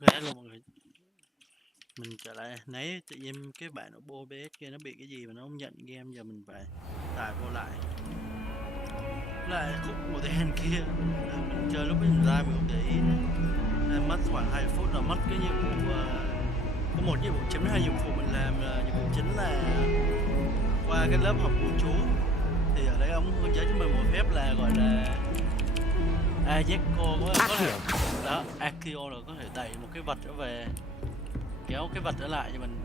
Hello mọi người, mình trở lại. Nãy tự nhiên cái bản OBS kia nó bị cái gì mà nó không nhận game, giờ mình phải tải vô lại khúc màu đen kia. Mình chơi lúc mình ra mình không để ý, mất khoảng 2 phút là mất cái nhiệm vụ. Có một nhiệm vụ chính, hai nhiệm vụ mình làm. Nhiệm vụ chính là qua cái lớp học của chú, thì ở đây ông hướng dẫn cho mình một phép là gọi là Ajeko, có thể đó, Akio là có thể đẩy một cái vật trở về, kéo cái vật trở lại cho mình.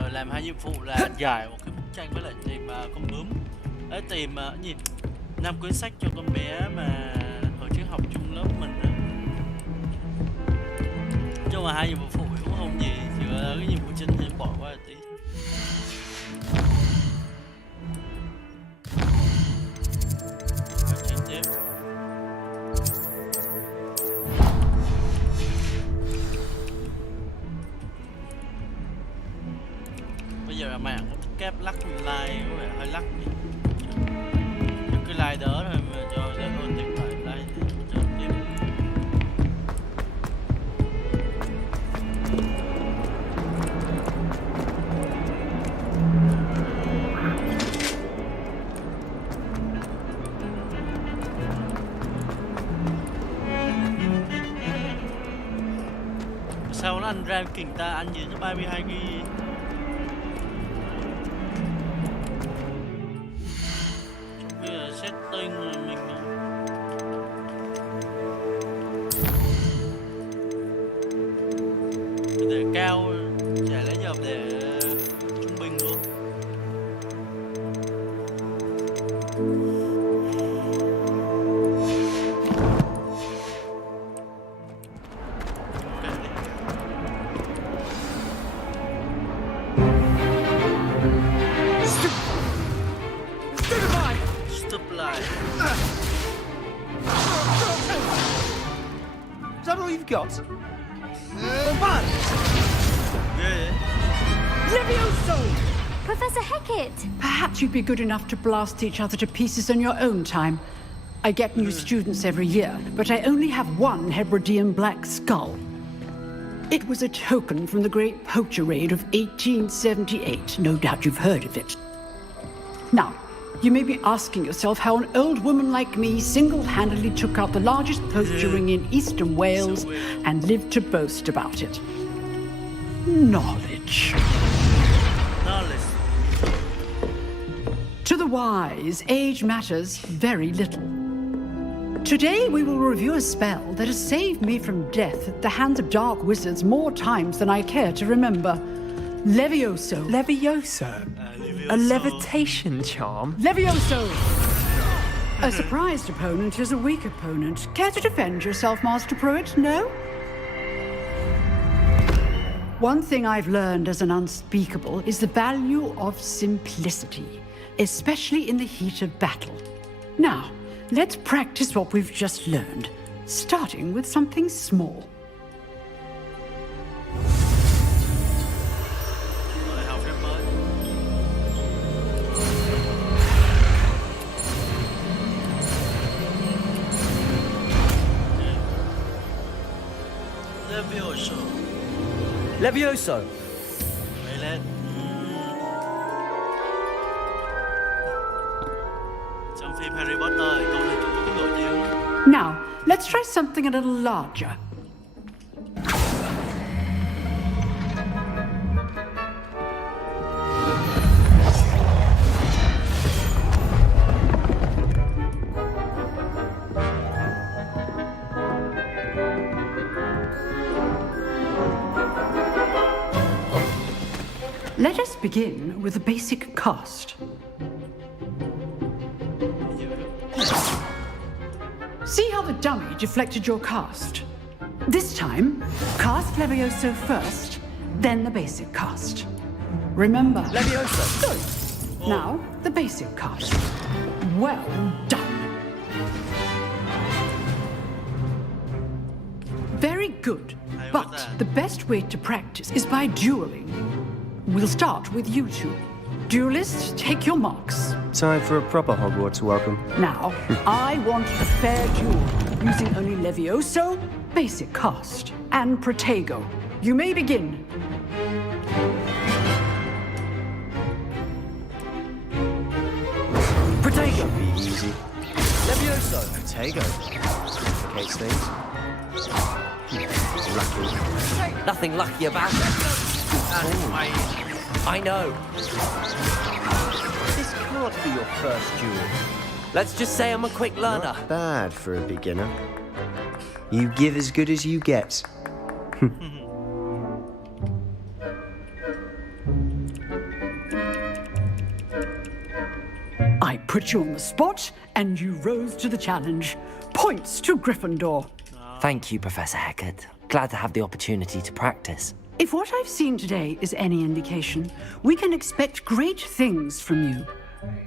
Rồi làm hai nhiệm vụ là giải một cái bức tranh với lại tìm con bướm. Đấy, tìm gì 5 cuốn sách cho con bé mà hồi trước học chung lớp mình đó. Chứ mà hai nhiệm vụ phụ cũng không gì, chỉ là cái nhiệm vụ chính thì bỏ qua tí. Chuyển tiếp. Bây giờ là mạng cũng thích kép lắc like, có vẻ hơi lắc đi. Cái like đỡ thôi mà cho sẽ hơn tìm lại like cho tiếp. Sao nó ăn ra kình ta ăn gì cho 32 GB. Setting mình để cao, chả lấy giờ để trung bình luôn. Is that all you've got? One! Yeah. Levioso! Professor Hecat! Perhaps you'd be good enough to blast each other to pieces in your own time. I get new students every year, but I only have one Hebridean black skull. It was a token from the Great Poacher Raid of 1878. No doubt you've heard of it. Now, you may be asking yourself how an old woman like me single-handedly took out the largest poacher ring in eastern Wales and lived to boast about it. Knowledge. To the wise, age matters very little. Today we will review a spell that has saved me from death at the hands of dark wizards more times than I care to remember. Levioso. Levioso? A levitation charm? Levioso! A surprised opponent is a weak opponent. Care to defend yourself, Master Pruitt? No? One thing I've learned as an unspeakable is the value of simplicity, especially in the heat of battle. Now, let's practice what we've just learned, starting with something small. Levioso! Trong phim Harry Potter thì câu này cũng nổi tiếng. Now, let's try something a little larger. Let us begin with the basic cast. See how the dummy deflected your cast? This time, cast Levioso first, then the basic cast. Remember. Levioso! Good. Now, the basic cast. Well done. Very good. But the best way to practice is by dueling. We'll start with you two. Duelists, take your marks. Time for a proper Hogwarts welcome. Now, I want a fair duel, using only Levioso basic cast, and Protego. You may begin. Protego! Be easy. Levioso! Protego. Complicates things. Lucky. Nothing lucky about it. I know. This can't be your first duel. Let's just say I'm a quick learner. Not bad for a beginner. You give as good as you get. I put you on the spot, and you rose to the challenge. Points to Gryffindor. Thank you, Professor Hecat. Glad to have the opportunity to practice. If what I've seen today is any indication, we can expect great things from you.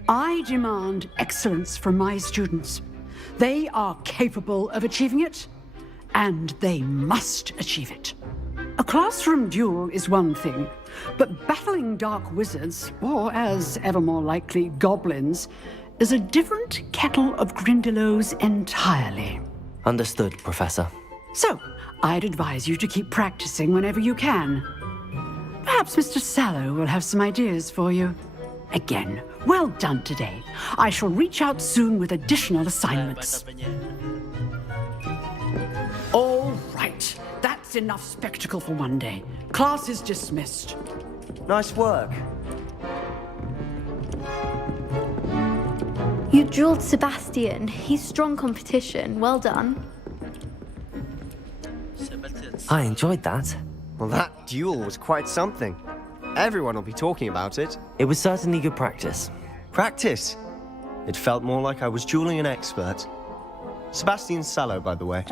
I demand excellence from my students. They are capable of achieving it, and they must achieve it. A classroom duel is one thing, but battling dark wizards, or as ever more likely, goblins, is a different kettle of Grindylows entirely. Understood, Professor. So, I'd advise you to keep practicing whenever you can. Perhaps Mr. Sallow will have some ideas for you. Again, well done today. I shall reach out soon with additional assignments. All right, that's enough spectacle for one day. Class is dismissed. Nice work. You drilled Sebastian. He's strong competition. Well done. I enjoyed that. Well, that duel was quite something. Everyone will be talking about it. It was certainly good practice. Practice. It felt more like I was dueling an expert. Sebastian Sallow, by the way.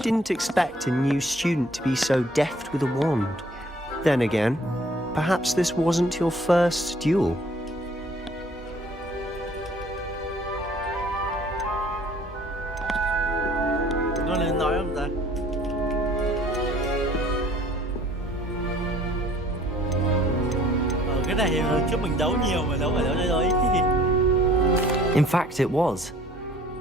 Didn't expect a new student to be so deft with a wand. Then again, perhaps this wasn't your first duel. Có nên nói không ta? Cái này hồi trước mình đấu nhiều mà đâu phải đấu đây thôi. In fact, it was.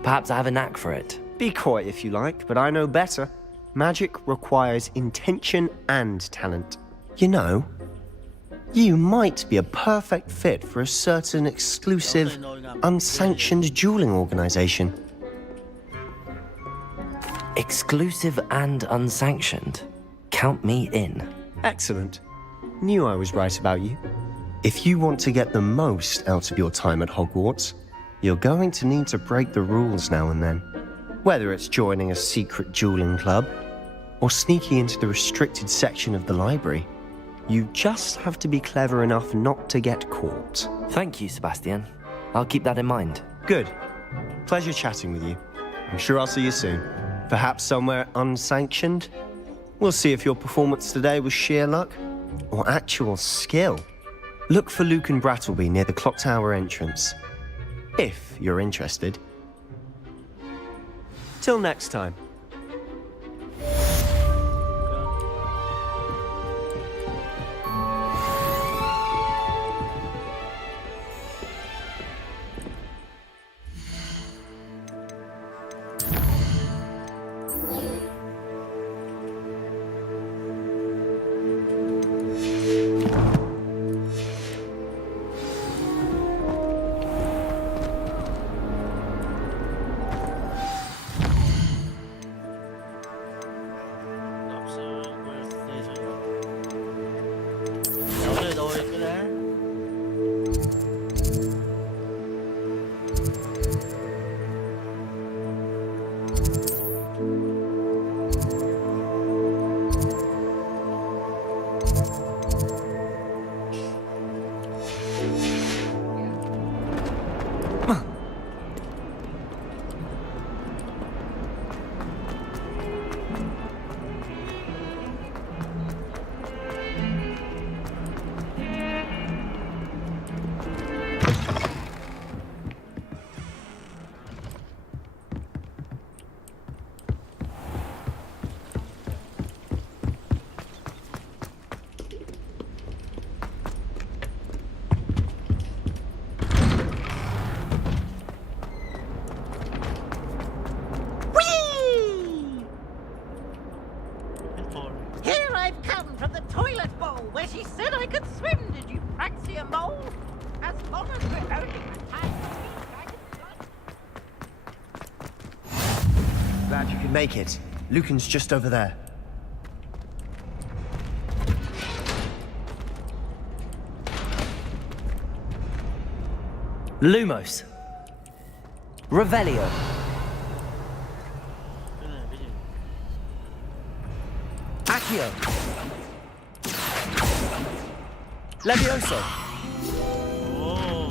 Perhaps I have a knack for it. Be coy if you like, but I know better. Magic requires intention and talent. You know, you might be a perfect fit for a certain exclusive, unsanctioned dueling organization. Exclusive and unsanctioned. Count me in. Excellent. Knew I was right about you. If you want to get the most out of your time at Hogwarts, you're going to need to break the rules now and then. Whether it's joining a secret dueling club or sneaking into the restricted section of the library, you just have to be clever enough not to get caught. Thank you, Sebastian. I'll keep that in mind. Good. Pleasure chatting with you. I'm sure I'll see you soon. Perhaps somewhere unsanctioned? We'll see if your performance today was sheer luck or actual skill. Look for Luke and Brattleby near the clock tower entrance, if you're interested. Till next time. Here I've come from the toilet bowl where she said I could swim. Did you praxi a mole? As long as we're only Glad you can make it. Lucan's just over there. Lumos. Revelio. Cái này cái gì? Accio. Levioso. Ồ.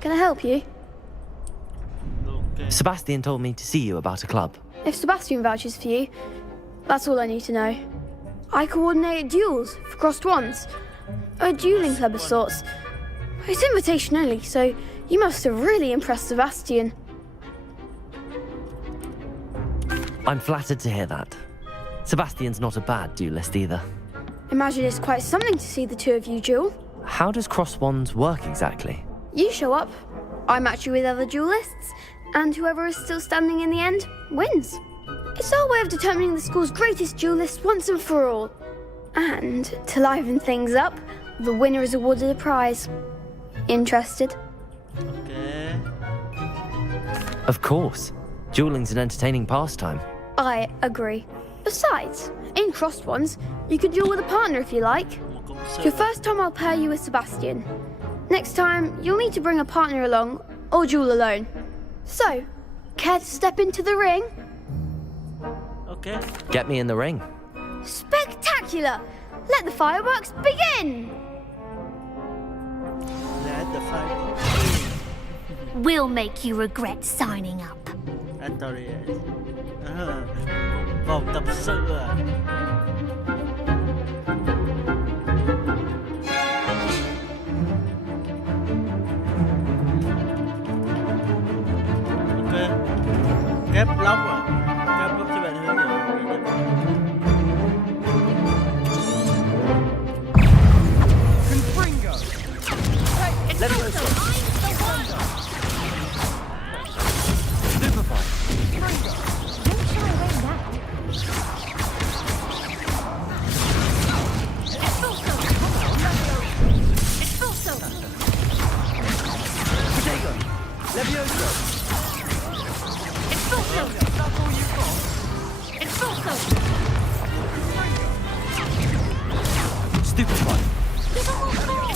Can I help you? Ok. Sebastian told me to see you about a club. If Sebastian vouches for you, that's all I need to know. I coordinate duels for crossed ones. A dueling club of sorts. It's invitation only, so you must have really impressed Sebastian. I'm flattered to hear that. Sebastian's not a bad duelist either. Imagine it's quite something to see the two of you duel. How does cross wands work exactly? You show up, I match you with other duelists, and whoever is still standing in the end wins. It's our way of determining the school's greatest duelist once and for all. And to liven things up, the winner is awarded a prize. Interested? Ok. Of course. Dueling's an entertaining pastime. I agree. Besides, in crossed ones, you can duel with a partner if you like. Một công sự. Your first time I'll pair you with Sebastian. Next time, you'll need to bring a partner along or duel alone. So, care to step into the ring? Ok. Get me in the ring. Spectacular! Let the fireworks begin! Let the fight. We'll make you regret signing up. Antorius. Vòng tập sự à? Ok. Kép lóc à? Kép lóc cho bạn hướng dẫn. Confringo! Levioso. Levioso. Stupefy.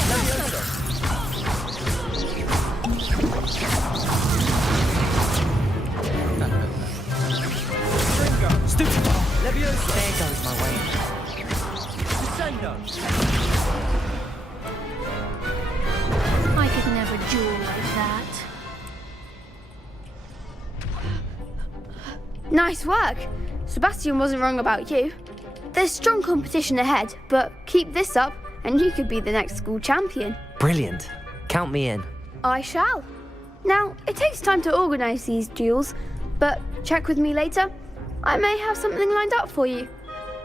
Levioso. Stupefy. Levioso. There goes my way. Descendo! I could never duel like that. Nice work! Sebastian wasn't wrong about you. There's strong competition ahead, but keep this up and you could be the next school champion. Brilliant. Count me in. I shall. Now, it takes time to organise these duels, but check with me later. I may have something lined up for you.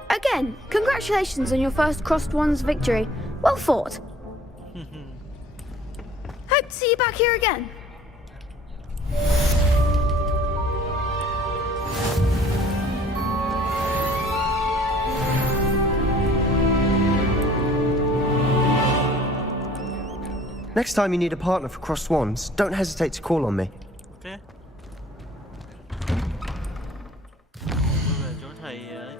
Again, congratulations on your first crossed ones victory. Well fought. Hope to see you back here again. Next time you need a partner for crossed wands, don't hesitate to call on me. Ok. Tôi về chỗ thầy ấy.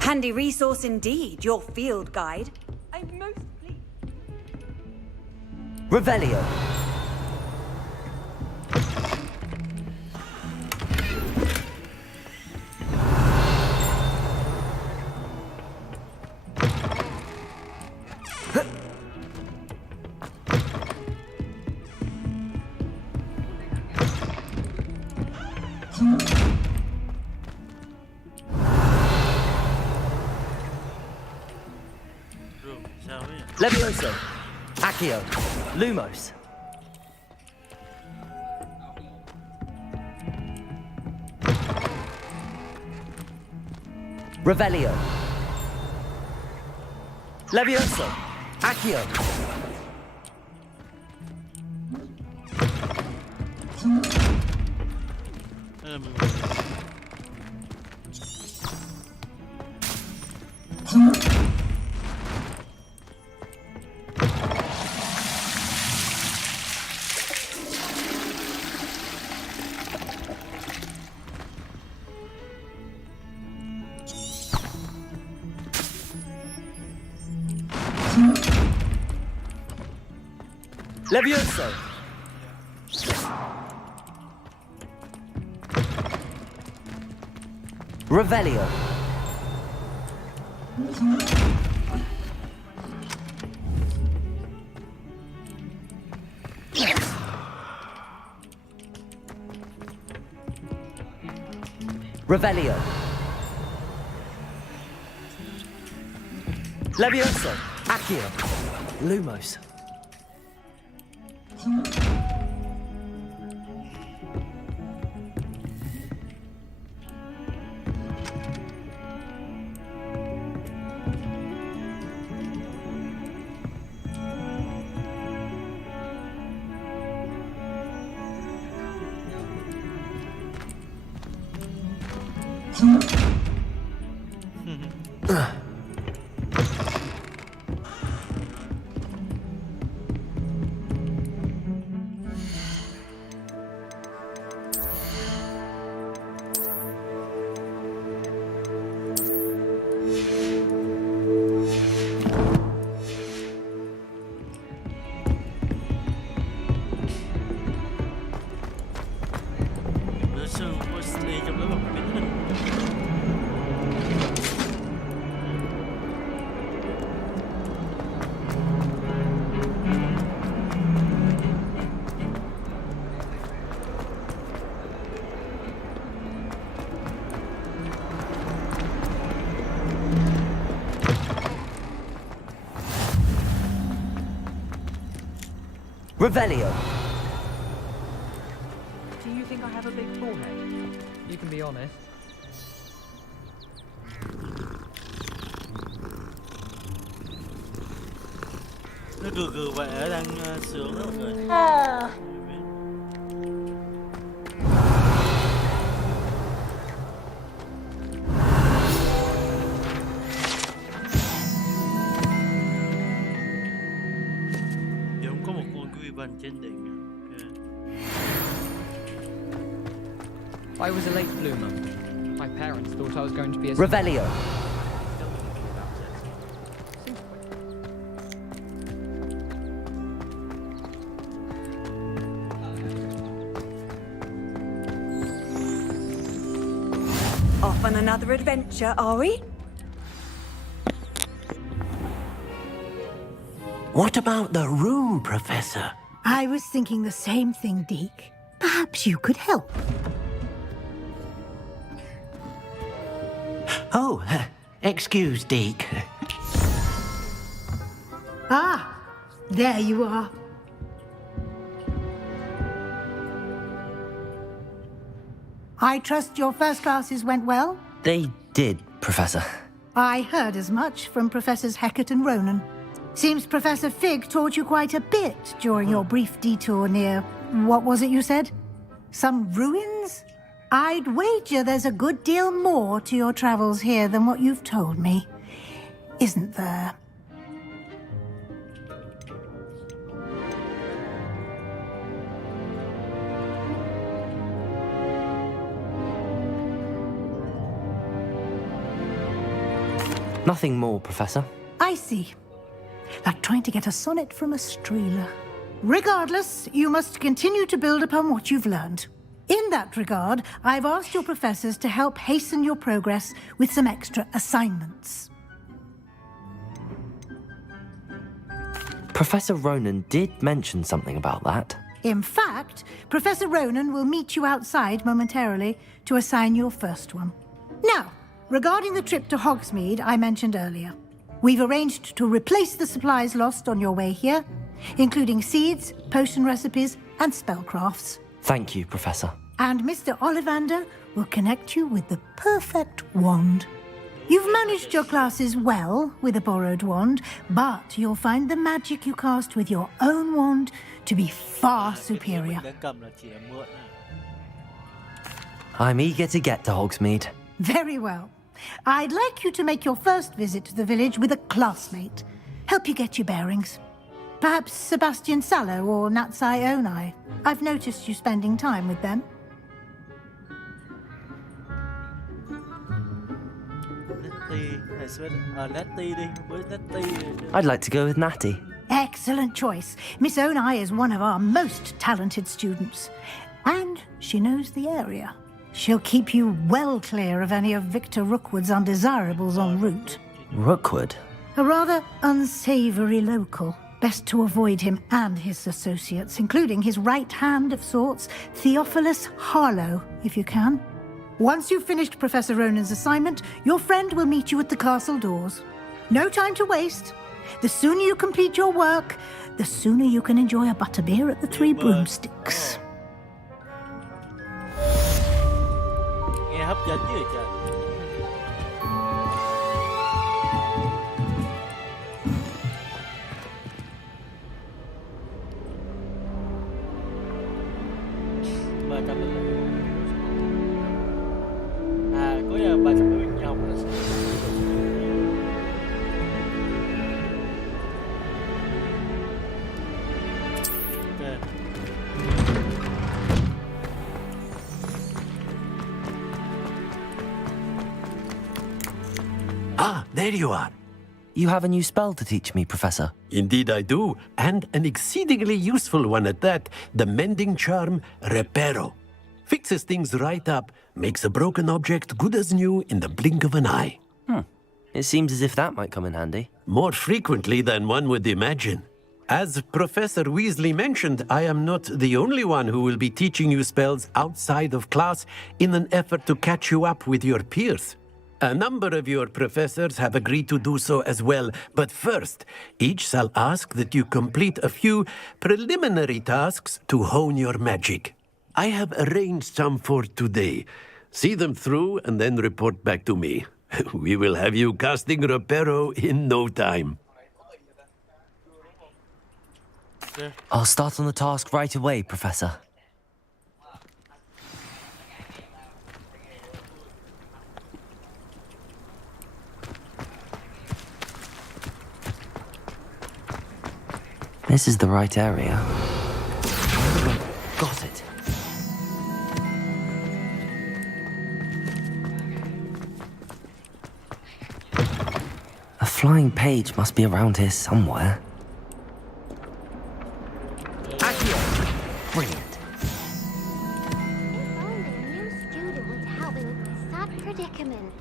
Handy resource indeed, your field guide. I'm most pleased. Revelio. Rồi, sao ấy? Levioso. Accio. Lumos. Revelio. Levioso. Accio. Đây là mình Levioso. Revelio. Revelio. Levioso. Accio. Lumos. bữa sư Wesley trong lớp học kính này. Revelio. Do you think I have a big forehead? You can be honest. Nó gừ gừ vẻ đang sướng đó mọi người. Giống có một con quy bên trên đỉnh. I was a late bloomer. My parents thought I was going to be a... Revelio. Off on another adventure, are we? What about the room, Professor? I was thinking the same thing, Deke. Perhaps you could help. Oh, excuse, Deke. Ah, there you are. I trust your first classes went well? They did, Professor. I heard as much from Professors Hecat and Ronan. Seems Professor Fig taught you quite a bit during your brief detour near... what was it you said? Some ruins? I'd wager there's a good deal more to your travels here than what you've told me. Isn't there? Nothing more, Professor. I see. Like trying to get a sonnet from a streeler. Regardless, you must continue to build upon what you've learned. In that regard, I've asked your professors to help hasten your progress with some extra assignments. Professor Ronan did mention something about that. In fact, Professor Ronan will meet you outside momentarily to assign your first one. Now, regarding the trip to Hogsmeade I mentioned earlier, we've arranged to replace the supplies lost on your way here, including seeds, potion recipes, and spellcrafts. Thank you, Professor. And Mr. Ollivander will connect you with the perfect wand. You've managed your classes well with a borrowed wand, but you'll find the magic you cast with your own wand to be far superior. I'm eager to get to Hogsmeade. Very well. I'd like you to make your first visit to the village with a classmate. Help you get your bearings. Perhaps Sebastian Sallow or Natsai Onai. I've noticed you spending time with them. I'd like to go with Natty. Excellent choice. Miss Onai is one of our most talented students. And she knows the area. She'll keep you well clear of any of Victor Rookwood's undesirables en route. Rookwood? A rather unsavory local. Best to avoid him and his associates, including his right hand of sorts, Theophilus Harlow, if you can. Once you've finished Professor Ronan's assignment, your friend will meet you at the castle doors. No time to waste. The sooner you complete your work, the sooner you can enjoy a butterbeer at the Three Broomsticks. Nghe hấp dẫn dữ vậy trời. Có 300 nhau là Ah, there you are. You have a new spell to teach me, Professor. Indeed I do, and an exceedingly useful one at that, the mending charm Reparo. Fixes things right up, makes a broken object good as new in the blink of an eye. It seems as if that might come in handy. More frequently than one would imagine. As Professor Weasley mentioned, I am not the only one who will be teaching you spells outside of class in an effort to catch you up with your peers. A number of your professors have agreed to do so as well, but first, each shall ask that you complete a few preliminary tasks to hone your magic. I have arranged some for today. See them through and then report back to me. We will have you casting Reparo in no time. I'll start on the task right away, Professor. This is the right area. Got it. A flying page must be around here somewhere. Brilliant. If only a new student would help me with this sad predicament.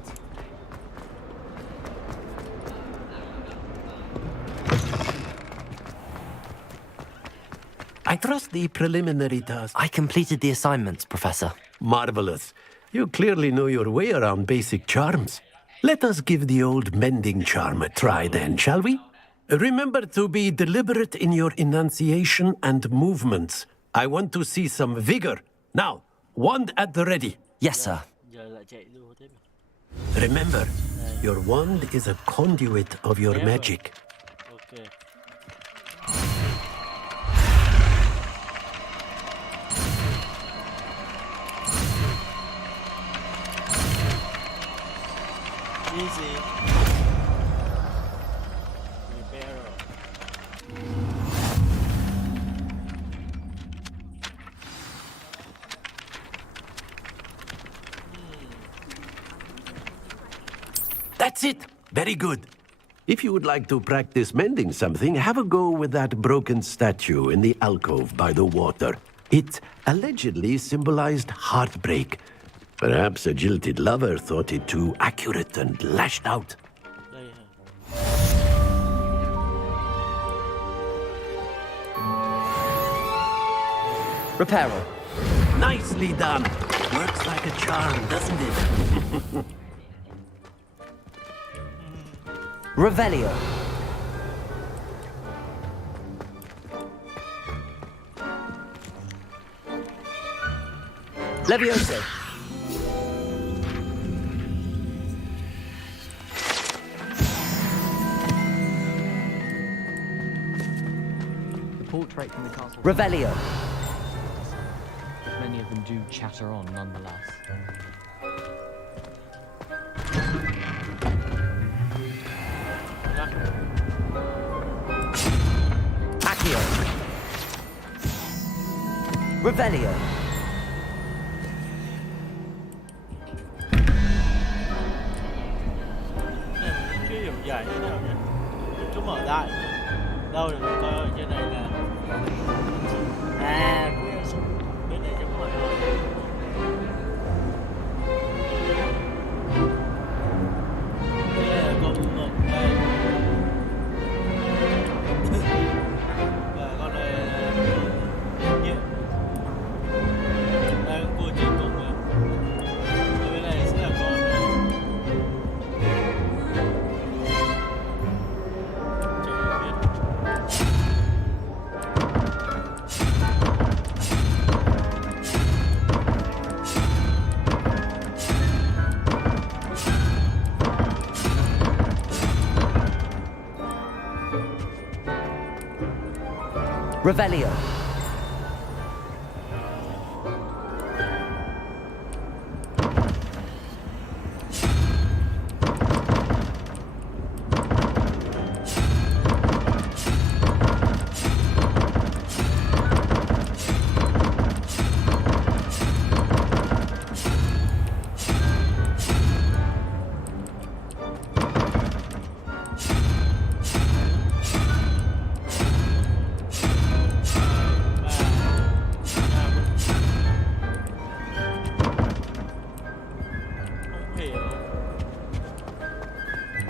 I trust the preliminary task. I completed the assignments, Professor. Marvelous. You clearly know your way around basic charms. Let us give the old mending charm a try then, shall we? Remember to be deliberate in your enunciation and movements. I want to see some vigor. Now, wand at the ready. Yes, sir. Remember, your wand is a conduit of your magic. Okay. Easy. That's it. Very good. If you would like to practice mending something, have a go with that broken statue in the alcove by the water. It allegedly symbolized heartbreak. Perhaps a jilted lover thought it too accurate and lashed out. Đây hả? Reparo. Nicely done. Works like a charm, doesn't it? Revelio. Levioso. The portrait from the castle. Revelio. Many of them do chatter on nonetheless. Accio. Revelio. Chưa hiểu giải như nào nhỉ? Cứ mở lại. Đâu để mình coi ở trên này là bên này chấm hỏi. Đây là con mực đây. Và con này là nghiệm. Đây con cua trên cùng rồi. Bên này sẽ là con Revelio.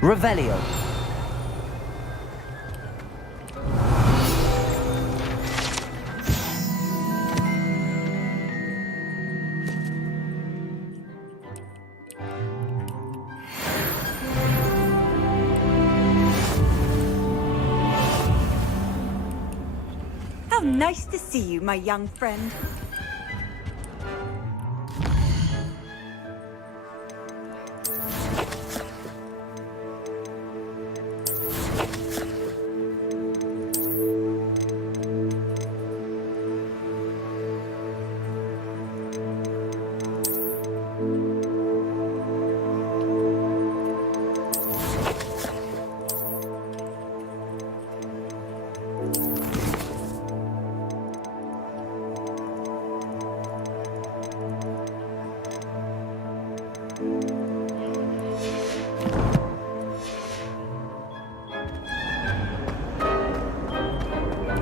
Revelio. How nice to see you, my young friend.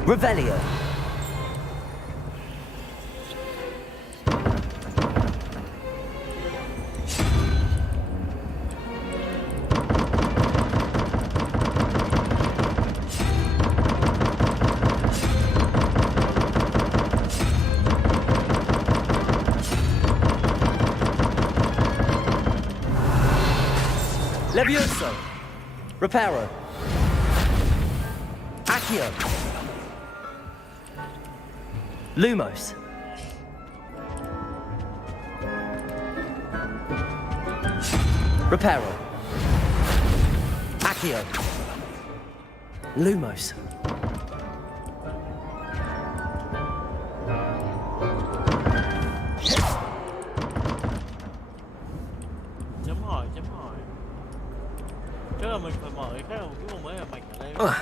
Revelio. Levioso. Reparo. Accio. Lumos. Reparo. Accio. Lumos. Chấm hỏi. Chắc là mình phải mở cái khác, cuối cùng mới là mạch ở đây.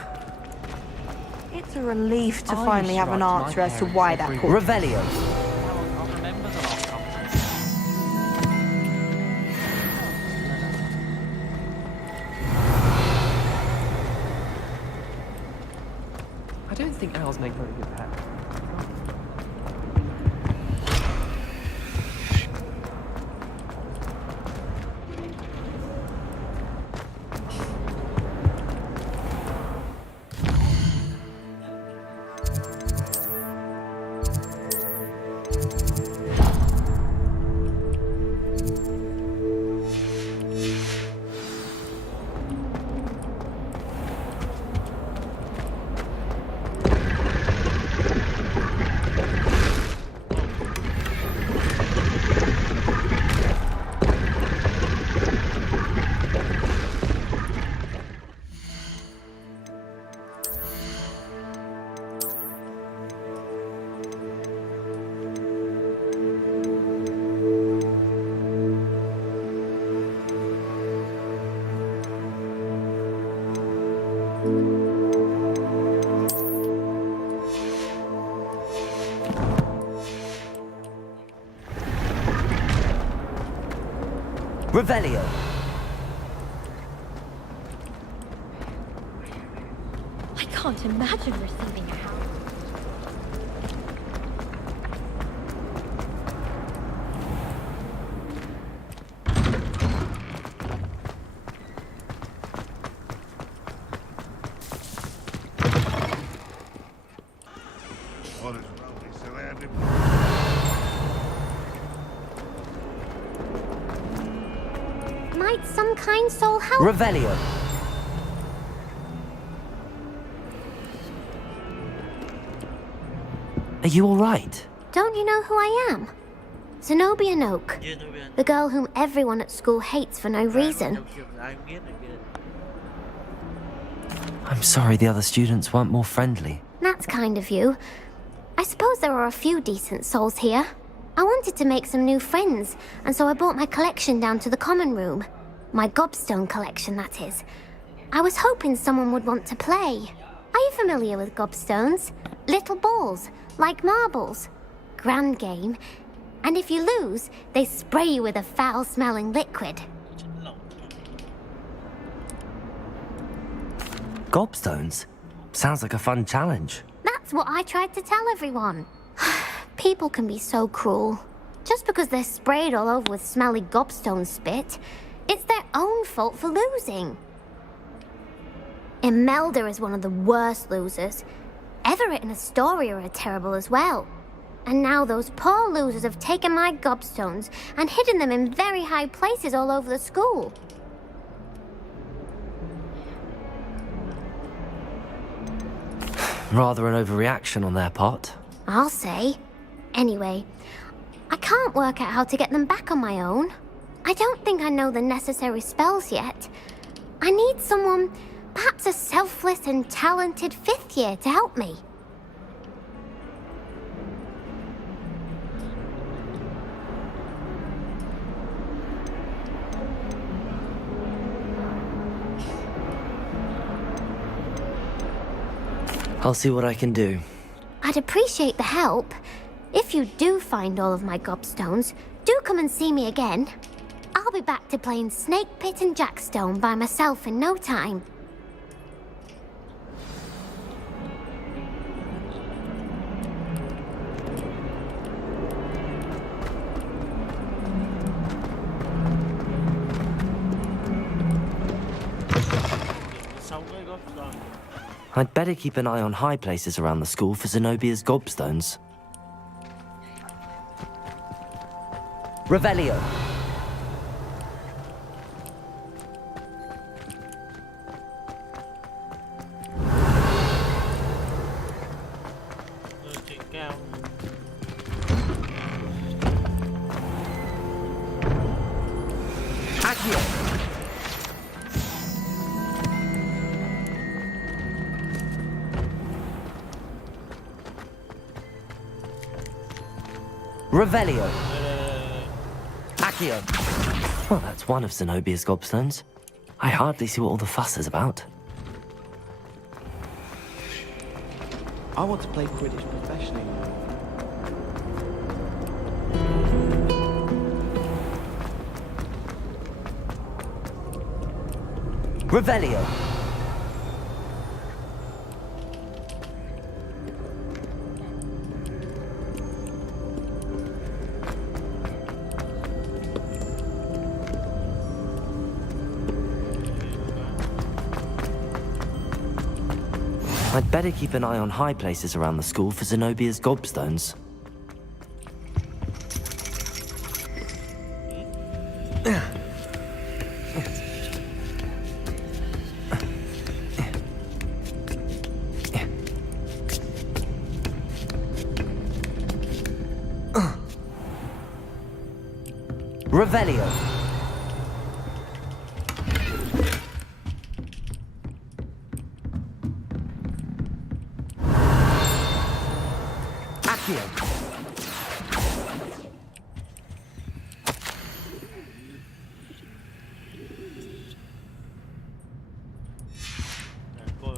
It's a relief to finally have an answer as to why that called. Revelio. I'll remember the last conversation. snake not a good pet? Revelio. I can't imagine receiving a house. Might some kind soul help? Revelio. Are you all right? Don't you know who I am? Zenobia Noak, the girl whom everyone at school hates for no reason. I'm sorry the other students weren't more friendly. That's kind of you. I suppose there are a few decent souls here. I wanted to make some new friends, and so I brought my collection down to the common room. My gobstone collection, that is. I was hoping someone would want to play. Are you familiar with gobstones? Little balls, like marbles. Grand game. And if you lose, they spray you with a foul-smelling liquid. Gobstones? Sounds like a fun challenge. That's what I tried to tell everyone. People can be so cruel. Just because they're sprayed all over with smelly gobstone spit, it's their own fault for losing. Imelda is one of the worst losers. Everett and Astoria are terrible as well. And now those poor losers have taken my gobstones and hidden them in very high places all over the school. Rather an overreaction on their part. I'll say. Anyway, I can't work out how to get them back on my own. I don't think I know the necessary spells yet. I need someone, perhaps a selfless and talented 5th year to help me. I'll see what I can do. I'd appreciate the help. If you do find all of my gobstones, do come and see me again. I'll be back to playing Snake Pit and Jackstone by myself in no time. I'd better keep an eye on high places around the school for Zenobia's gobstones. Revelio. Revelio. Accio. Well, that's one of Zenobia's gobstones. I hardly see what all the fuss is about. I want to play Quidditch professionally. Revelio. I'd better keep an eye on high places around the school for Zenobia's gobstones. Revelio. Accio. Cô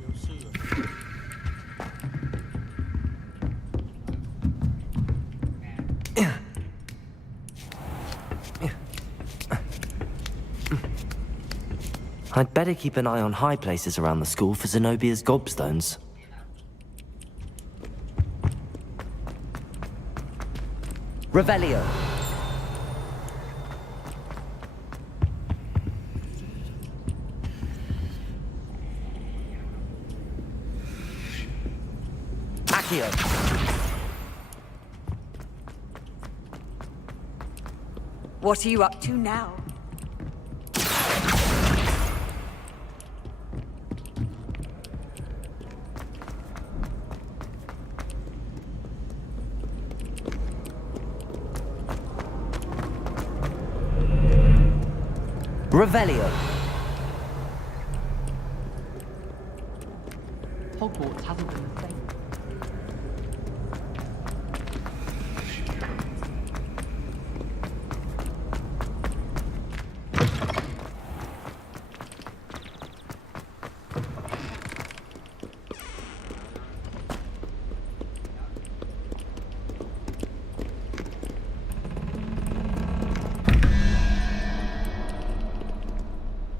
giáo sư à? I'd better keep an eye on high places around the school for Zenobia's gobstones. Revelio. Accio. What are you up to now? Revelio. Hogwarts hasn't been the same.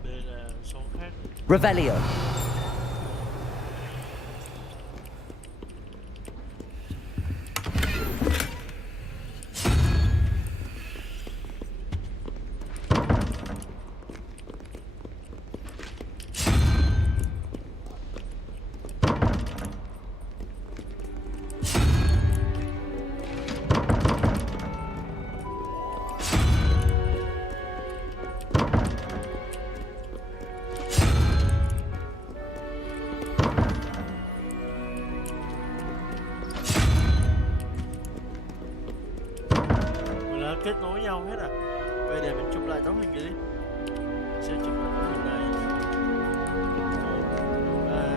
Đây là số khác. Revelio. Là kết nối nhau hết à? Vậy để mình chụp lại tấm hình đi. Sẽ chụp lại tấm hình này. 1, 2, 3.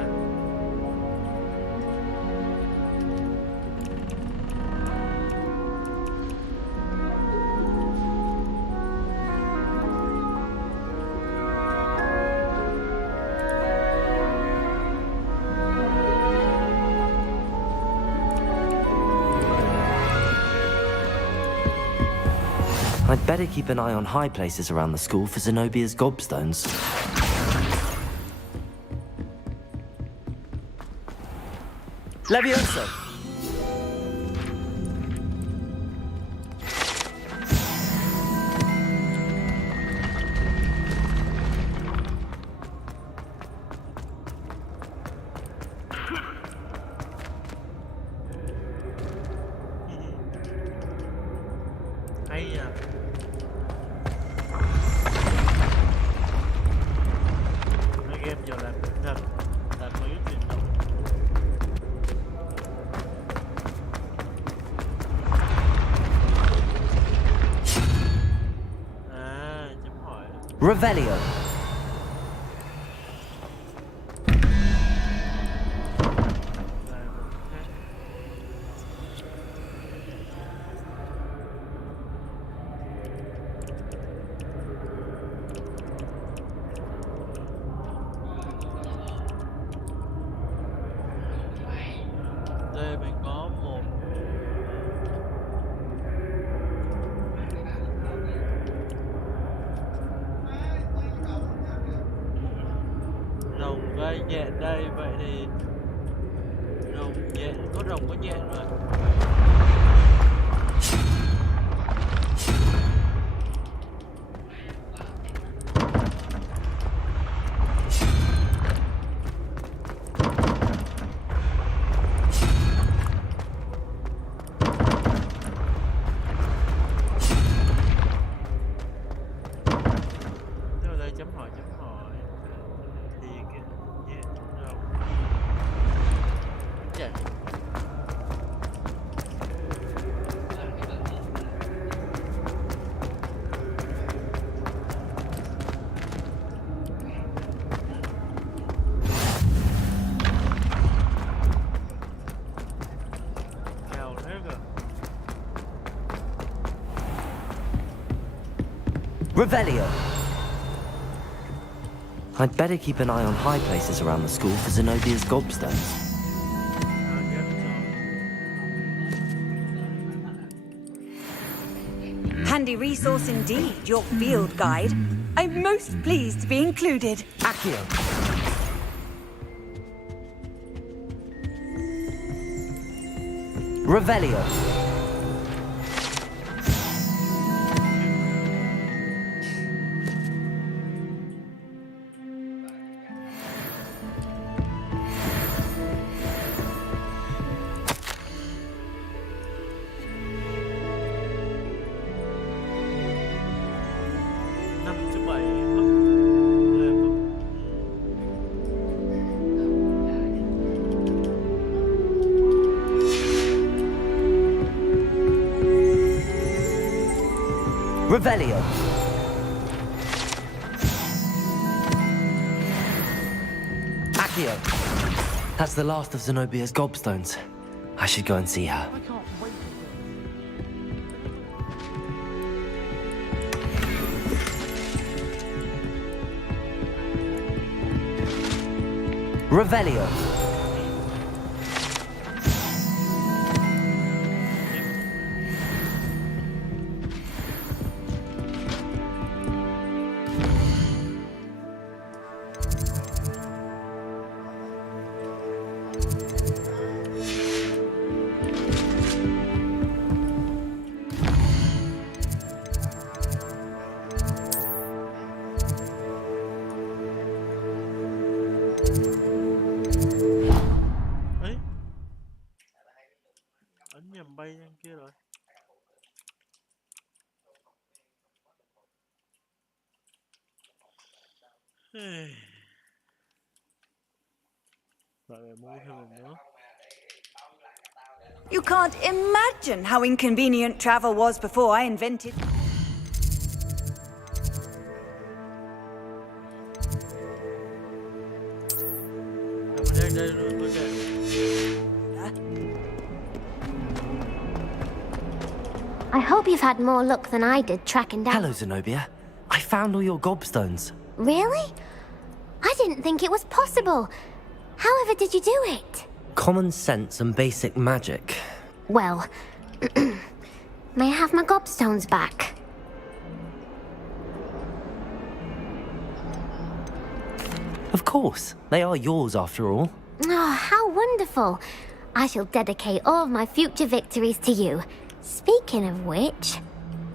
I'd better keep an eye on high places around the school for Zenobia's gobstones. Levioso! Hay à. Mấy game giờ làm cẩn thận, làm mấy cái chuyển động. À, chấm hỏi. Revelio. Đây mình có một rồng gai nhện đây, vậy thì rồng nhện có rồng có nhện rồi. Revelio. I'd better keep an eye on high places around the school for Zenobia's gobstones. Handy resource indeed, your field guide. I'm most pleased to be included. Accio. Revelio. Revelio. Accio. That's the last of Zenobia's gobstones. I should go and see her. Revelio. Bay sang kia rồi. You can't imagine how inconvenient travel was before I invented... I hope you've had more luck than I did tracking down... Hello, Zenobia. I found all your gobstones. Really? I didn't think it was possible. However did you do it? Common sense and basic magic. Well, may I have my gobstones back? Of course. They are yours after all. Oh, how wonderful. I shall dedicate all of my future victories to you. Speaking of which,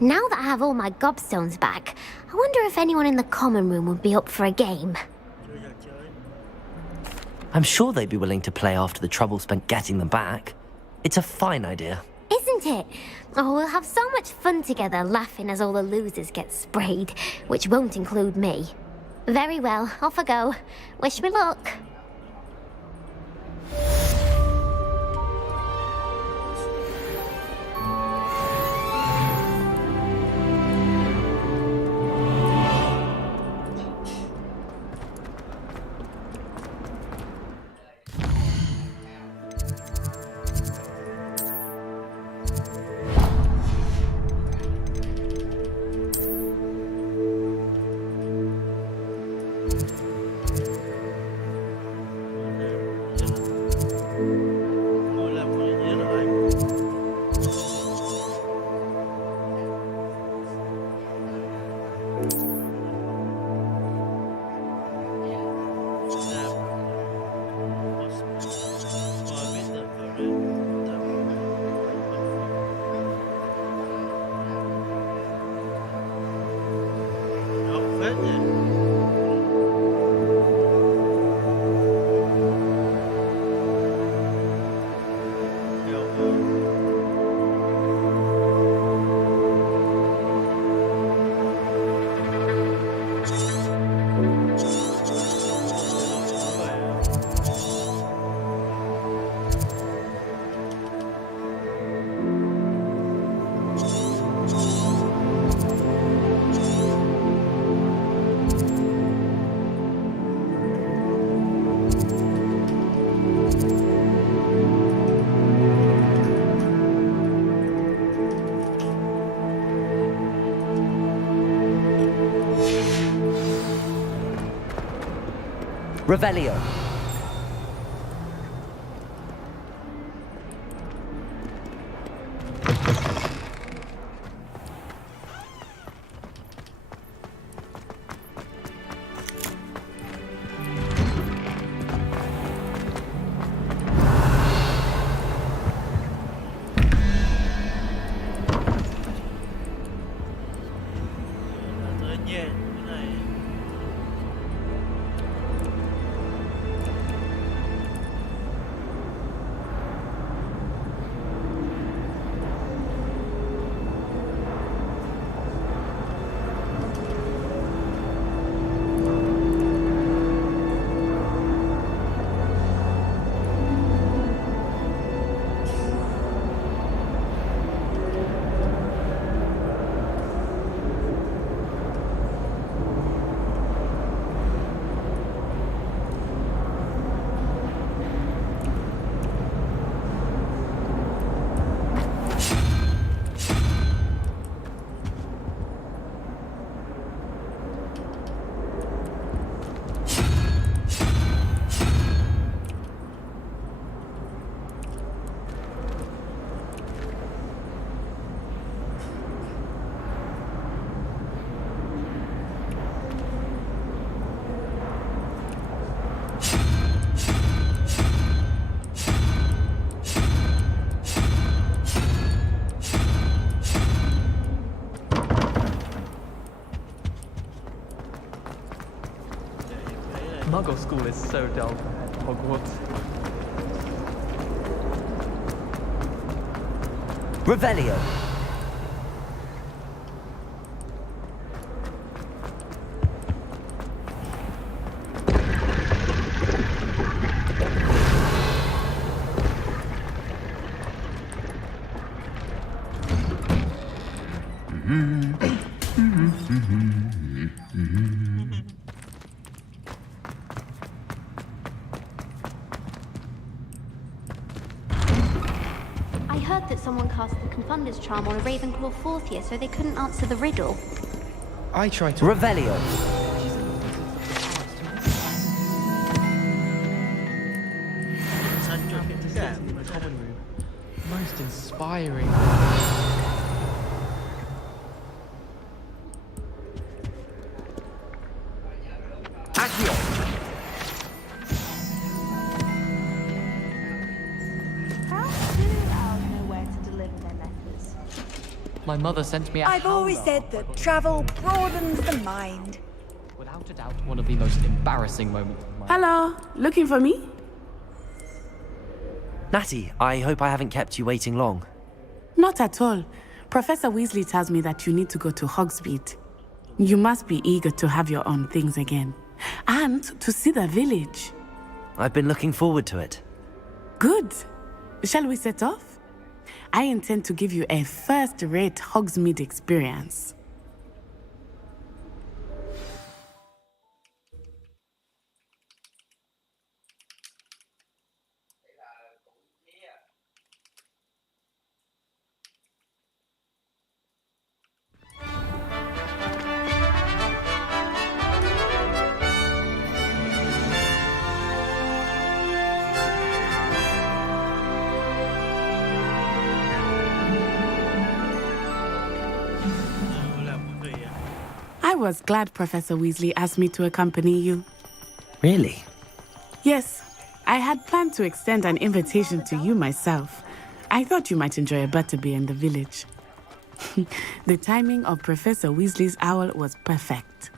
now that I have all my gobstones back, I wonder if anyone in the common room would be up for a game. I'm sure they'd be willing to play after the trouble spent getting them back. It's a fine idea. Isn't it? Oh, we'll have so much fun together laughing as all the losers get sprayed, which won't include me. Very well, off I go. Wish me luck. Revelio. Tới nhẹ cái này. Muggle school is so dull compared to Hogwarts. Revelio. I heard that someone cast the Confunder's charm on a Ravenclaw fourth year, so they couldn't answer the riddle. I tried to... Revelio. In the common room. Most inspiring. Accio. How do owls know where to deliver their letters? My mother sent me a I've always howler. said that travel broadens the mind. Without a doubt, one of the most embarrassing moments of my life. Hello, looking for me? Natty, I hope I haven't kept you waiting long. Not at all. Professor Weasley tells me that you need to go to Hogsmeade. You must be eager to have your own things again. And to see the village. I've been looking forward to it. Good. Shall we set off? I intend to give you a first-rate Hogsmeade experience. I was glad Professor Weasley asked me to accompany you. Really? Yes, I had planned to extend an invitation to you myself. I thought you might enjoy a butterbeer in the village. The timing of Professor Weasley's owl was perfect.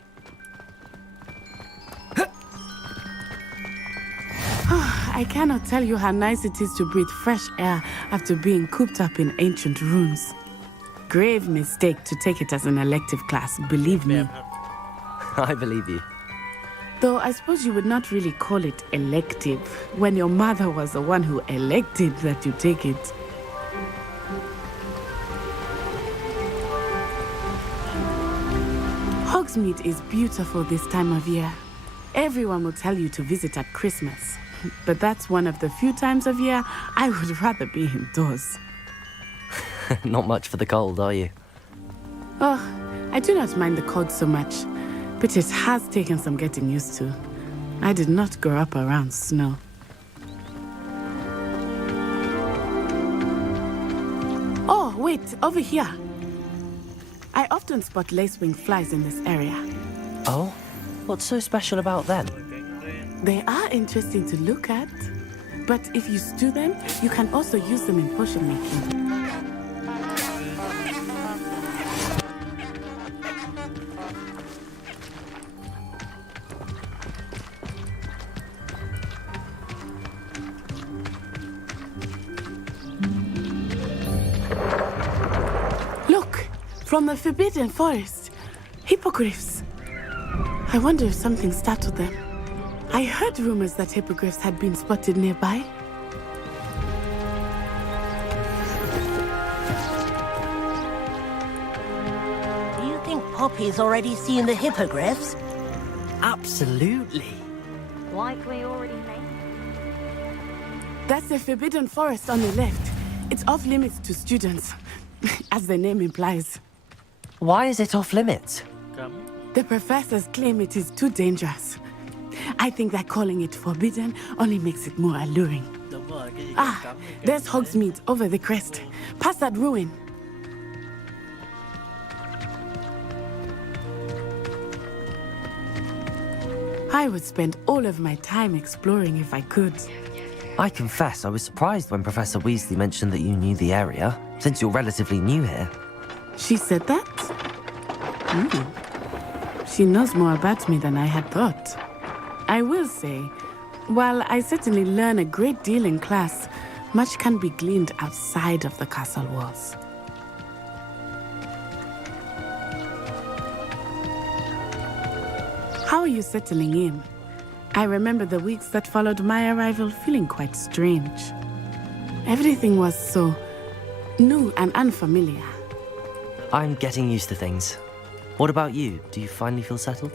I cannot tell you how nice it is to breathe fresh air after being cooped up in ancient ruins. Grave mistake to take it as an elective class, believe me. I believe you. Though I suppose you would not really call it elective when your mother was the one who elected that you take it. Hogsmeade is beautiful this time of year. Everyone will tell you to visit at Christmas. But that's one of the few times of year I would rather be indoors. Not much for the cold, are you? Oh, I do not mind the cold so much, but it has taken some getting used to. I did not grow up around snow. Oh, wait, over here. I often spot lacewing flies in this area. Oh? What's so special about them? They are interesting to look at. But if you stew them, you can also use them in potion making. Look! From the Forbidden Forest. Hippogriffs. I wonder if something startled them. I heard rumors that hippogriffs had been spotted nearby. Do you think Poppy's already seen the hippogriffs? Absolutely. Like we already made. That's the Forbidden Forest on the left. It's off limits to students, as the name implies. Why is it off limits? The professors claim it is too dangerous. I think that calling it forbidden only makes it more alluring. Ah, there's Hogsmeade over the crest. Past that ruin. I would spend all of my time exploring if I could. I confess I was surprised when Professor Weasley mentioned that you knew the area, since you're relatively new here. She said that? She knows more about me than I had thought. I will say, while I certainly learn a great deal in class, much can be gleaned outside of the castle walls. How are you settling in? I remember the weeks that followed my arrival feeling quite strange. Everything was so new and unfamiliar. I'm getting used to things. What about you? Do you finally feel settled?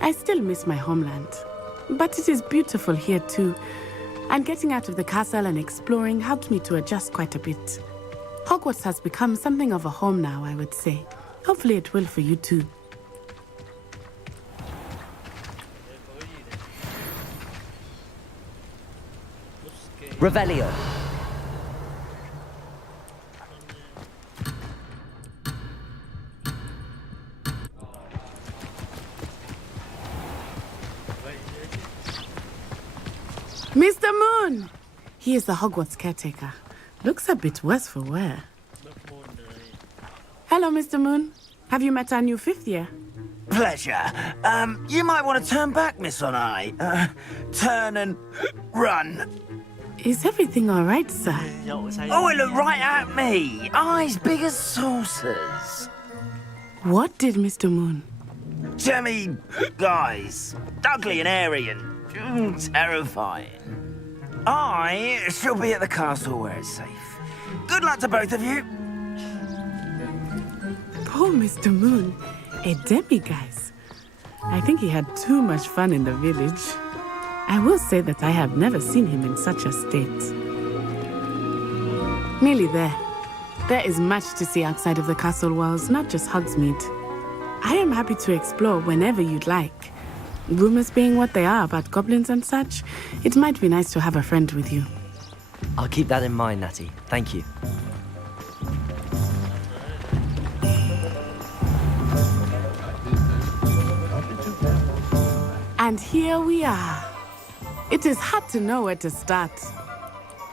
I still miss my homeland, but it is beautiful here too. And getting out of the castle and exploring helped me to adjust quite a bit. Hogwarts has become something of a home now, I would say. Hopefully it will for you too. Revelio. Mr. Moon! He is the Hogwarts caretaker. Looks a bit worse for wear. Hello, Mr. Moon. Have you met our new 5th year? Pleasure. You might want to turn back, Miss On-Eye. Turn and run. Is everything all right, sir? Oh, it looked right at me. Eyes big as saucers. What did Mr. Moon? Jemmy guys. Ugly and airy and terrifying. I shall be at the castle where it's safe. Good luck to both of you. Poor Mr. Moon. A demiguise. I think he had too much fun in the village. I will say that I have never seen him in such a state. Nearly there. There is much to see outside of the castle walls, not just Hogsmeade. I am happy to explore whenever you'd like. Rumors being what they are about goblins and such, it might be nice to have a friend with you. I'll keep that in mind, Natty. Thank you. And here we are. It is hard to know where to start.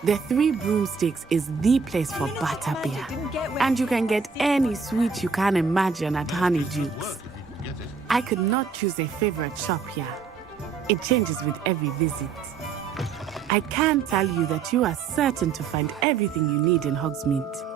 The 3 Broomsticks is the place for butterbeer. And you can get any sweet you can imagine at Honeydukes. I could not choose a favorite shop here. It changes with every visit. I can tell you that you are certain to find everything you need in Hogsmeade.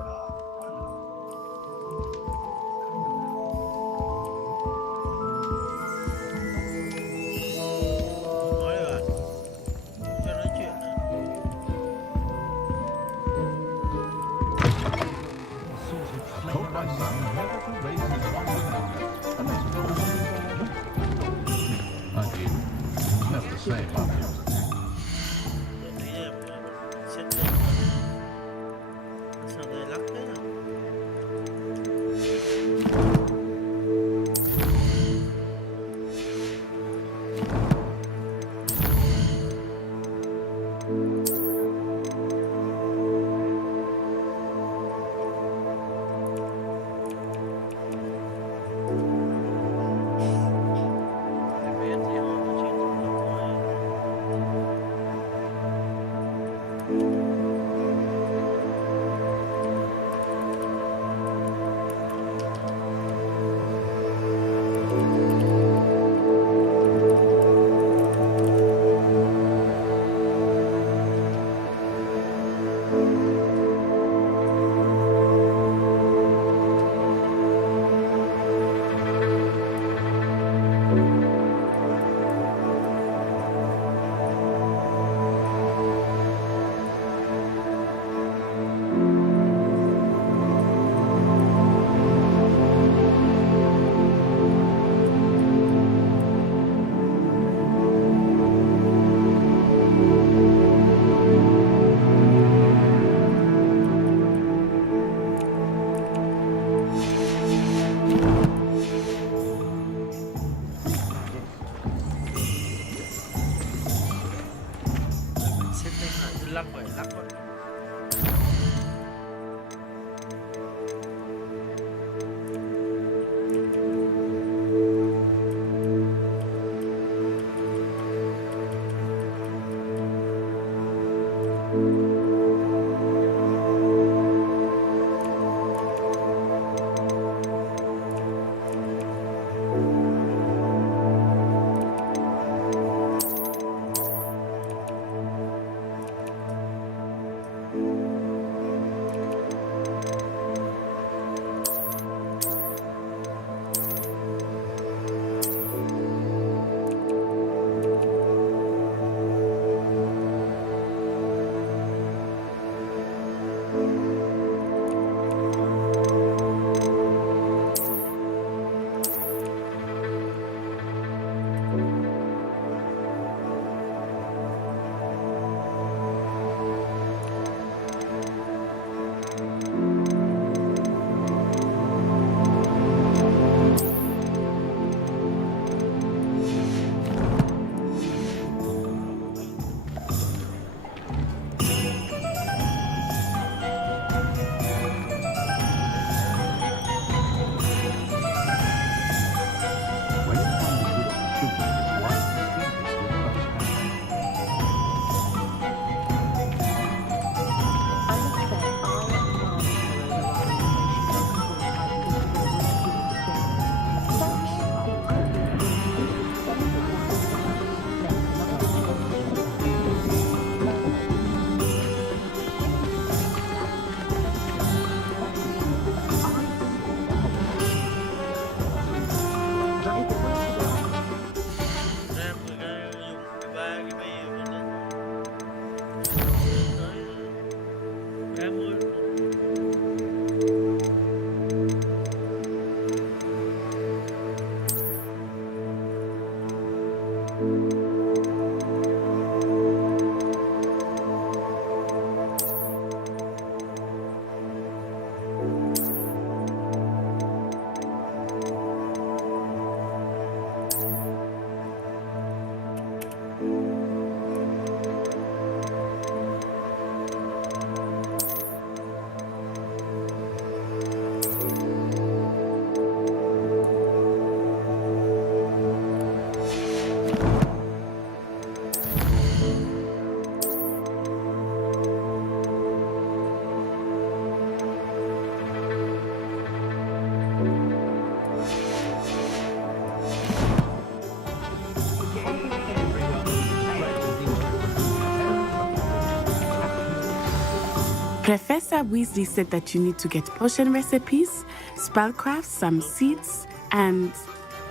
Professor Weasley said that you need to get potion recipes, spellcraft, some seeds, and...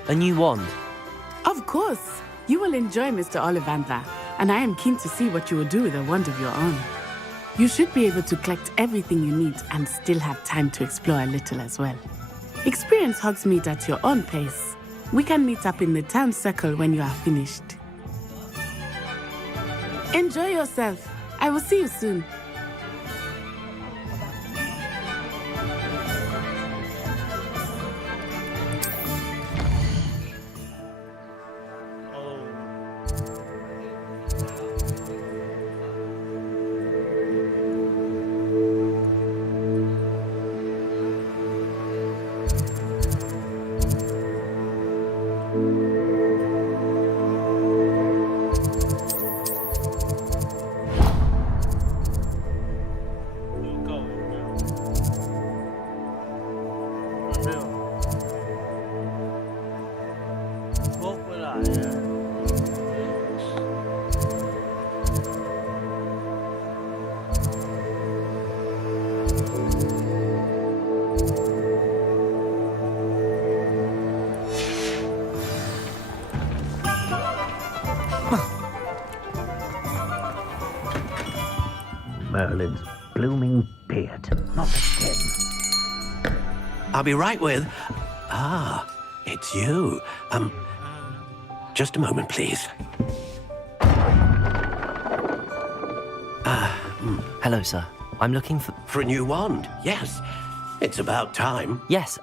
A new wand. Of course! You will enjoy Mr. Ollivander, and I am keen to see what you will do with a wand of your own. You should be able to collect everything you need and still have time to explore a little as well. Experience Hogsmeade at your own pace. We can meet up in the town circle when you are finished. Enjoy yourself. I will see you soon. Merlin's blooming beard, not the skin. I'll be right with... Ah, it's you. Just a moment, please. Hello, sir. I'm looking for... For a new wand, yes. It's about time. Yes,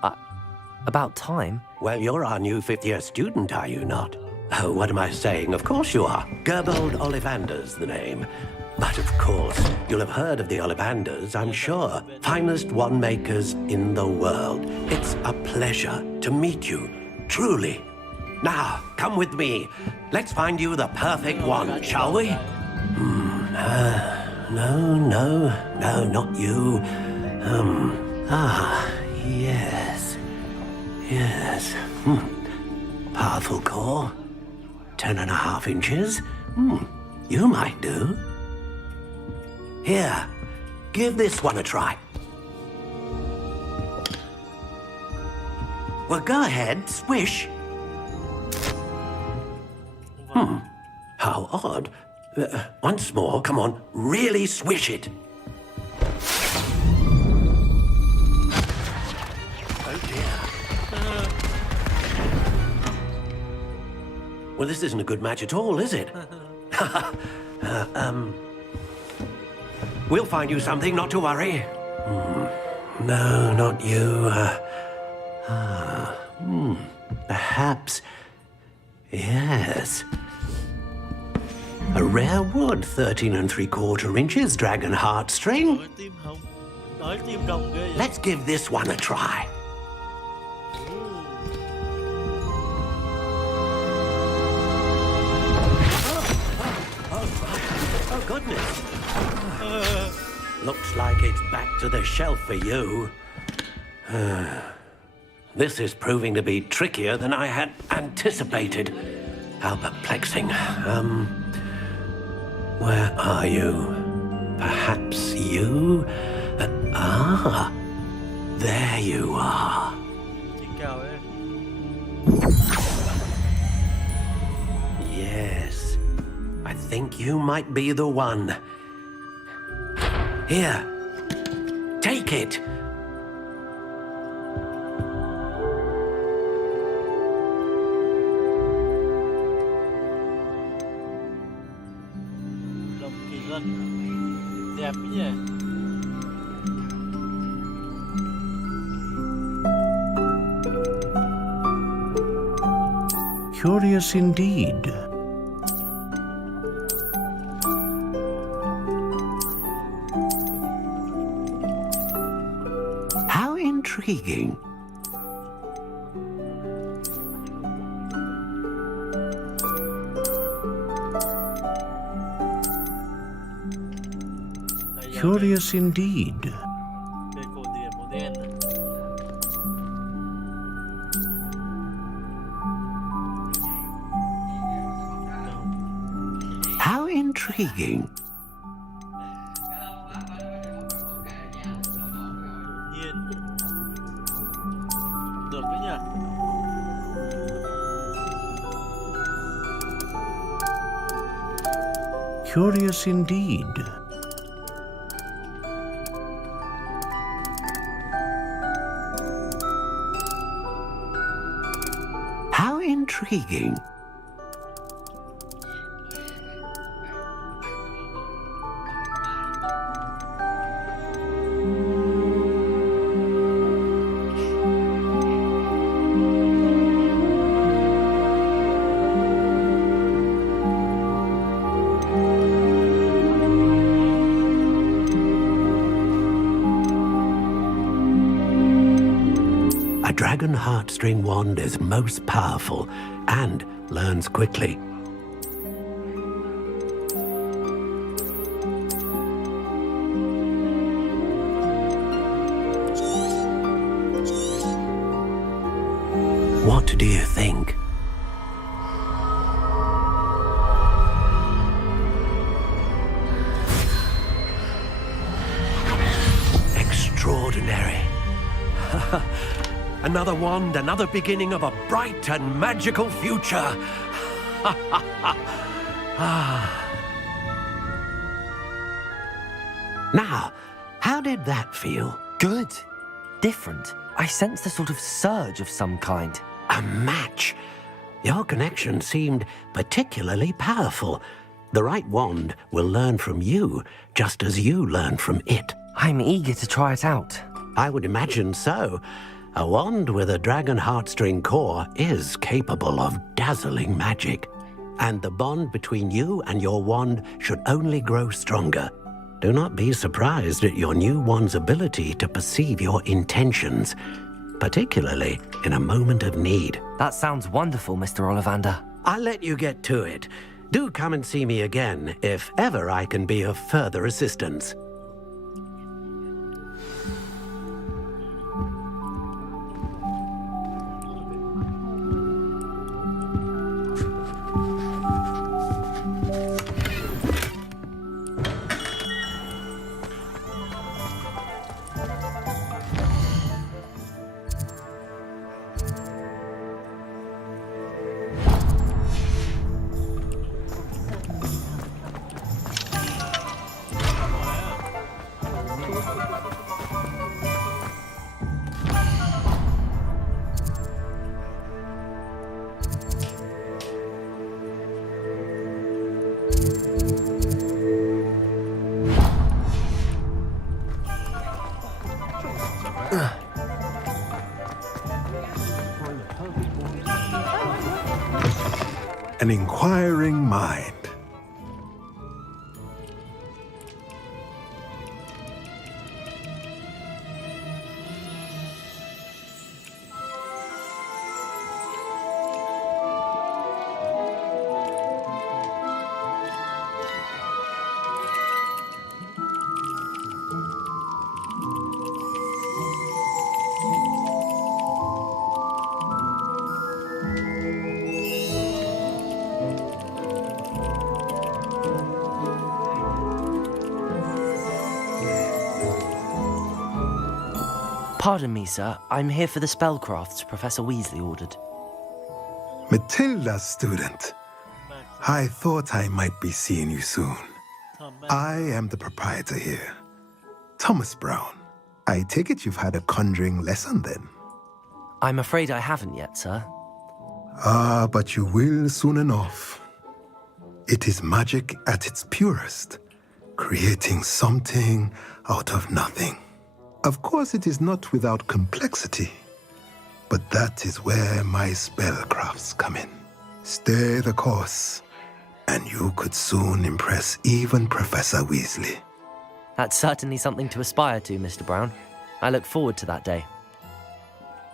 about time? Well, you're our new fifth-year student, are you not? Oh, what am I saying? Of course you are. Gerbold Ollivander's the name. But of course, you'll have heard of the Ollivanders, I'm sure. Finest wand makers in the world. It's a pleasure to meet you, truly. Now, come with me. Let's find you the perfect wand, shall we? No, not you. Yes. Powerful core. 10.5 inches. You might do. Here, give this one a try. Well, go ahead, swish. How odd. Once more, come on, really swish it. Oh dear. Well, this isn't a good match at all, is it? We'll find you something, not to worry. No, not you. Perhaps. Yes. A rare wood, 13 3/4 inches, dragon heartstring. Let's give this one a try. Oh, goodness. Looks like it's back to the shelf for you. This is proving to be trickier than I had anticipated. How perplexing. Where are you? Perhaps you? There you are. Yes, I think you might be the one. Here, Take it. Loki lên. Đẹp cái gì? Curious indeed. How intriguing. Curious indeed. Cây cổ điển màu đen. How intriguing. Nhiên. Được đấy nhỉ? Curious indeed. How intriguing. A dragon heartstring wand is most powerful and learns quickly. What do you think? Extraordinary. Another wand, another beginning of a bright and magical future. Now, how did that feel? Good. Different. I sensed a sort of surge of some kind. A match. Your connection seemed particularly powerful. The right wand will learn from you, just as you learn from it. I'm eager to try it out. I would imagine so. A wand with a dragon heartstring core is capable of dazzling magic. And the bond between you and your wand should only grow stronger. Do not be surprised at your new wand's ability to perceive your intentions, particularly in a moment of need. That sounds wonderful, Mr. Ollivander. I'll let you get to it. Do come and see me again if ever I can be of further assistance. An inquiring mind. Pardon me, sir. I'm here for the spellcrafts Professor Weasley ordered. Matilda's student. I thought I might be seeing you soon. I am the proprietor here, Thomas Brown. I take it you've had a conjuring lesson then? I'm afraid I haven't yet, sir. Ah, but you will soon enough. It is magic at its purest, creating something out of nothing. Of course, it is not without complexity, but that is where my spellcrafts come in. Stay the course, and you could soon impress even Professor Weasley. That's certainly something to aspire to, Mr. Brown. I look forward to that day.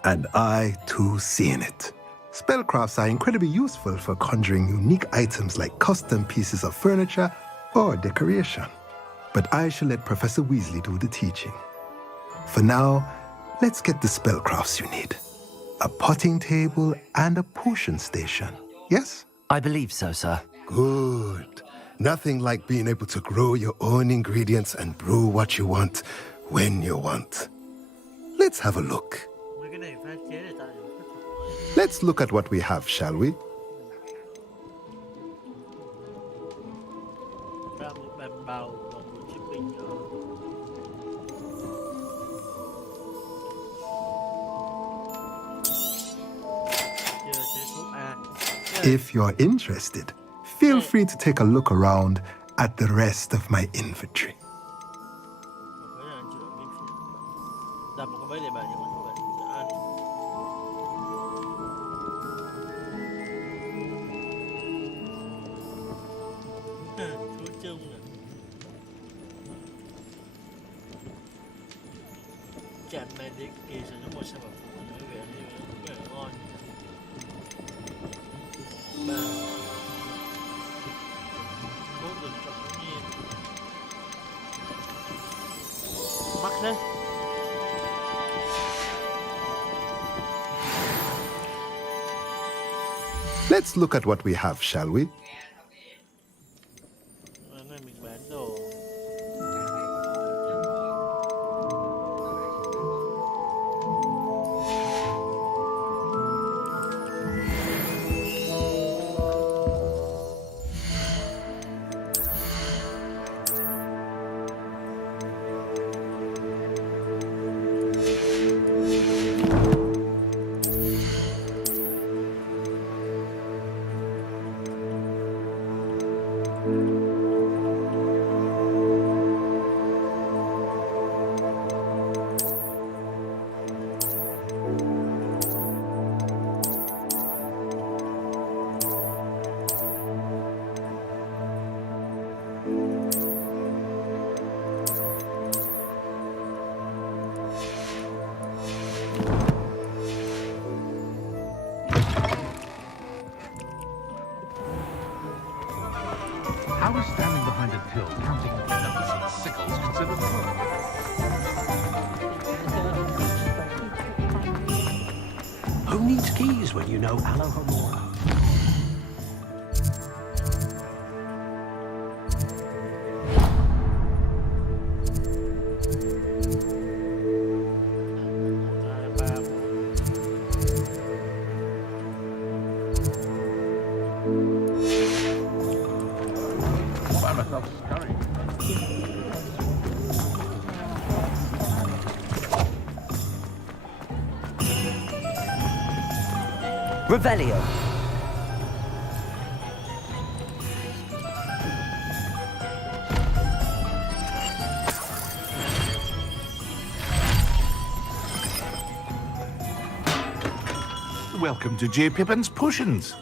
And I, too, see in it. Spellcrafts are incredibly useful for conjuring unique items like custom pieces of furniture or decoration. But I shall let Professor Weasley do the teaching. For now, let's get the spellcrafts you need. A potting table and a potion station, yes? I believe so, sir. Good. Nothing like being able to grow your own ingredients and brew what you want when you want. Let's have a look. Let's look at what we have, shall we? If you're interested, feel free to take a look around at the rest of my inventory. Let's look at what we have, shall we? How is standing behind a pill counting numbers and sickles considered work? Who needs keys when you know Alohomora? Revelio. Welcome to J. Pippin's Potions.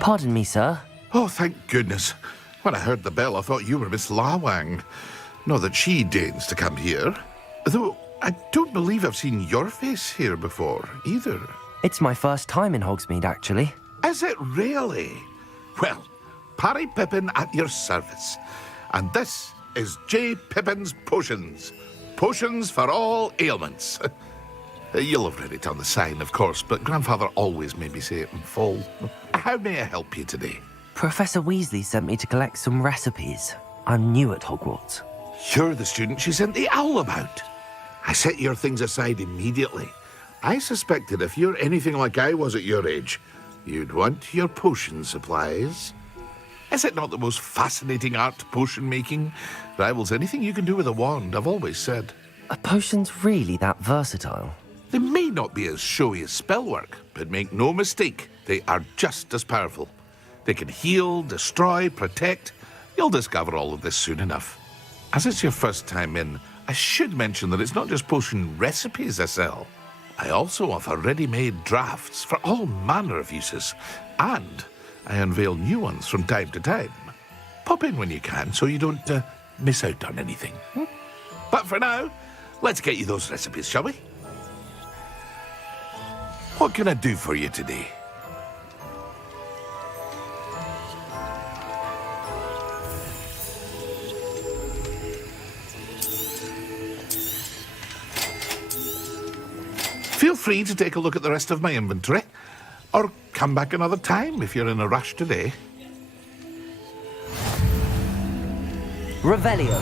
Pardon me, sir. Oh, thank goodness. When I heard the bell, I thought you were Miss Lawang. Not that she deigns to come here. Though I don't believe I've seen your face here before, either. It's my first time in Hogsmeade, actually. Is it really? Well, Parry Pippin at your service. And this is J. Pippin's Potions. Potions for all ailments. You'll have read it on the sign, of course, but Grandfather always made me say it in full. How may I help you today? Professor Weasley sent me to collect some recipes. I'm new at Hogwarts. You're the student she sent the owl about. I set your things aside immediately. I suspected if you're anything like I was at your age, you'd want your potion supplies. Is it not the most fascinating art, potion making? Rivals anything you can do with a wand, I've always said. Are potions really that versatile? They may not be as showy as spellwork, but make no mistake, they are just as powerful. They can heal, destroy, protect. You'll discover all of this soon enough. As it's your first time in, I should mention that it's not just potion recipes I sell. I also offer ready-made drafts for all manner of uses, and I unveil new ones from time to time. Pop in when you can so you don't miss out on anything. But for now, let's get you those recipes, shall we? What can I do for you today? Feel free to take a look at the rest of my inventory, or come back another time if you're in a rush today. Revelio.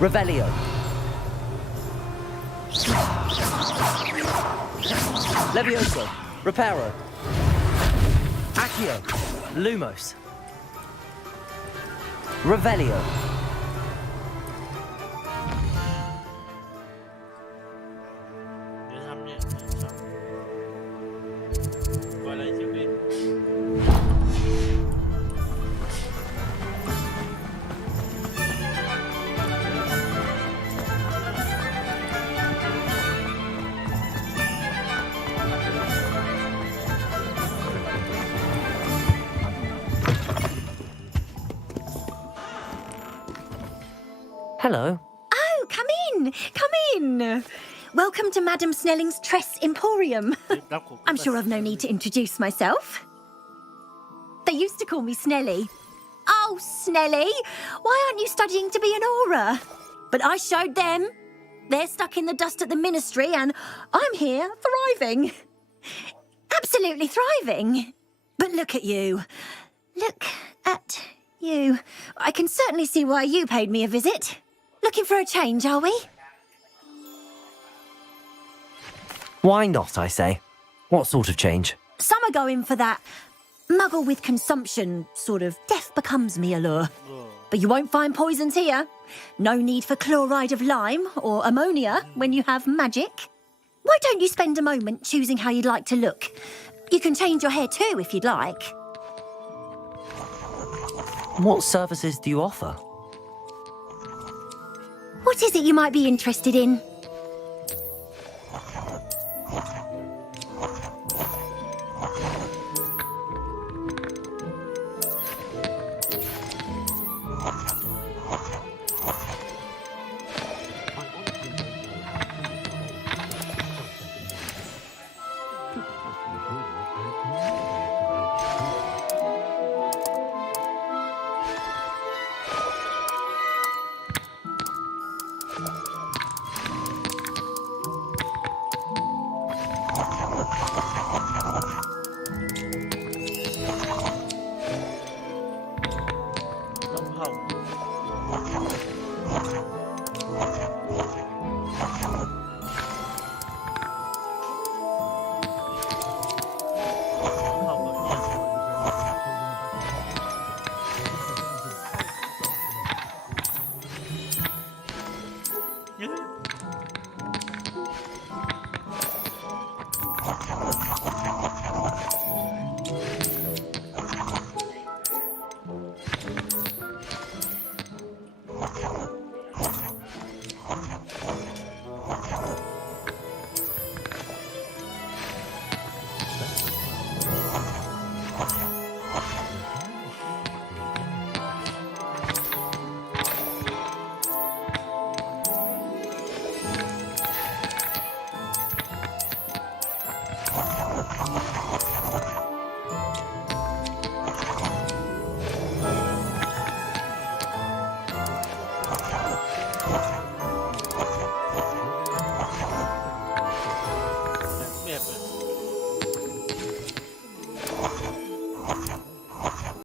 Revelio. Levioso. Reparo. Accio. Lumos. Revelio. Hello. Oh, come in. Come in. Welcome to Madame Snelling's Tress Emporium. I'm sure I've no need to introduce myself. They used to call me Snelly. Oh, Snelly, why aren't you studying to be an aura? But I showed them. They're stuck in the dust at the ministry and I'm here thriving. Absolutely thriving. But look at you. Look at you. I can certainly see why you paid me a visit. Looking for a change, are we? Why not, I say? What sort of change? Some are going for that muggle with consumption, sort of death becomes me allure. But you won't find poisons here. No need for chloride of lime or ammonia when you have magic. Why don't you spend a moment choosing how you'd like to look? You can change your hair too if you'd like. What services do you offer? What is it you might be interested in?